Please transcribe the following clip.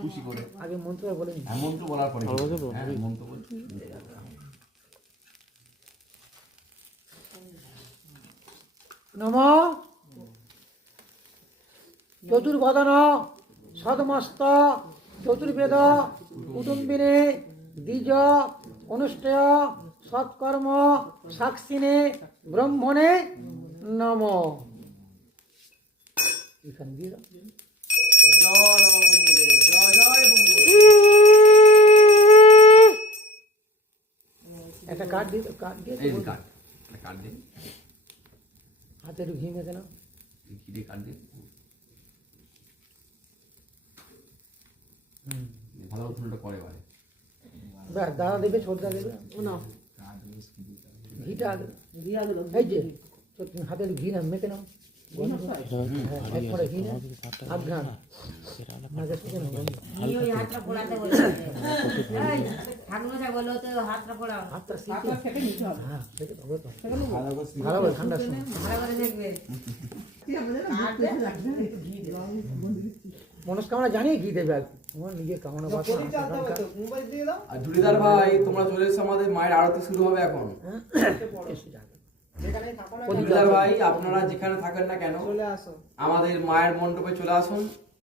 খুশি করে আগে মন্ত্র বলে নি। মন্ত্র বলার পরে মন্ত্র বলছি। নমঃ চতুর্বদন সদমস্ত চতুর্বেদ কুটুম্বিনে দ্বিজ অনুষ্ঠেয় সৎকর্ম সাক্ষিণে ব্রহ্মণে নম। এখানে দিয়ে দাও। জয় বঙ্গবন্ধু, জয় জয় বঙ্গবন্ধু। একটা কার্ড দিয়ে দাও, কার্ড দিয়ে এই দাও। কার্ড, কার্ড দিন, হাতে একটু ঘি মেখে নাও। ঘি দিয়ে কার্ড দিন। ভালো উঠোনটা পরে বাড়ে। ব্যাস দাদা দেবে, ছোটদা দেবে। ঘিটা আগে এই যে তুমি হাতে ঘি না মেখে নাও। এক করে ঘি না আঘ্রাণ মাঝে থেকে নাও। হাতটা শিখে হ্যাঁ দেখে তবে তো ভালো করে ঠান্ডা সময় মনস্কামনা জানিয়ে ঘি দেবে আর তোমার নিজের কামনা বাসনা। আর জুড়িদার ভাই তোমরা চলে এসো, আমাদের মায়ের আরতি শুরু হবে এখন। জুড়িদার ভাই আপনারা যেখানে থাকেন না কেন আমাদের মায়ের মণ্ডপে চলে আসুন।